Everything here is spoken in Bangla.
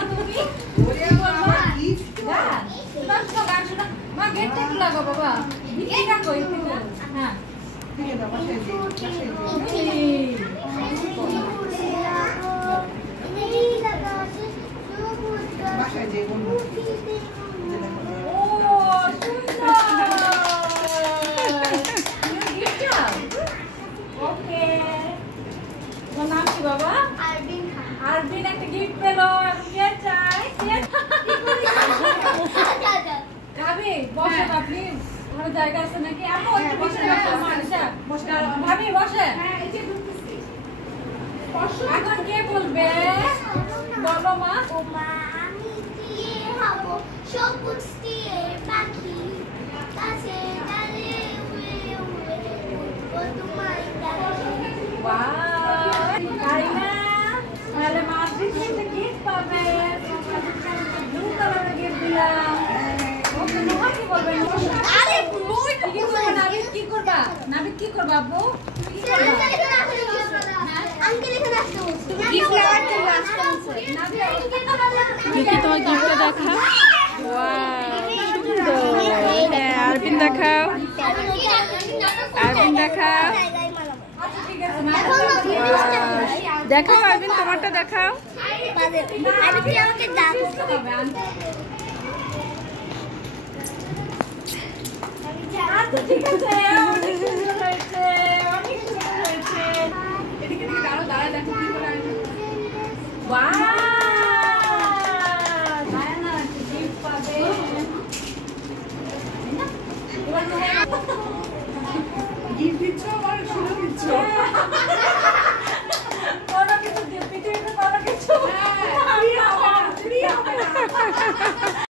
বলবা তুমি? ওরে বাবা গিফট গান। শোনো গান শোনো। মা গেটটা একটু লাগাও বাবা। গেটটা কই তুমি? হ্যাঁ। ঠিক আছে বাবা সেই বাসায় যে বন্ধু ও সুন্দর ওকে তোমার নাম কি বাবা? আরবিন খান। আরবিন একটা গিফট পেলো এখন কে চাই? ভাবি বসে আপনি ভালো জায়গা আছে নাকি? আপু একটু বসে বসে ভাবি বসে। হ্যাঁ এই যে ঢুকতেছি। এখন কে বলবে বলো মা। ও মা আমি কি হব সবুজ দিয়ে পাখি কাছে ডালে উড়ে উড়ে ও তোমায় ডাকে। ওয়াও তাই না? তাহলে মা দিদি একটা গিফট পাবে। ব্লু কালারের গিফট দিলাম। ওকে নোহা কি বলবে? আরে মুই তো নাবিদ কি করবা? নাবিদ কি করবা আপু? কি করবা? আঙ্কেল এখানে আসতে বলছে গিফট লাগার জন্য আসতে বলছে। দেখি তোমার গিফটটা দেখা। ওয়াও সুন্দর। হ্যাঁ আরবিন দেখাও। আরবিন দেখাও। আচ্ছা ঠিক আছে মা দেখাও আরবিন তোমারটা দেখাও। আমি কি আমাকে দাও আচ্ছা ঠিক আছে অনেক সুন্দর হয়েছে অনেক সুন্দর হয়েছে এদিকে দাঁড়াও দেখো কি করে ওয়াও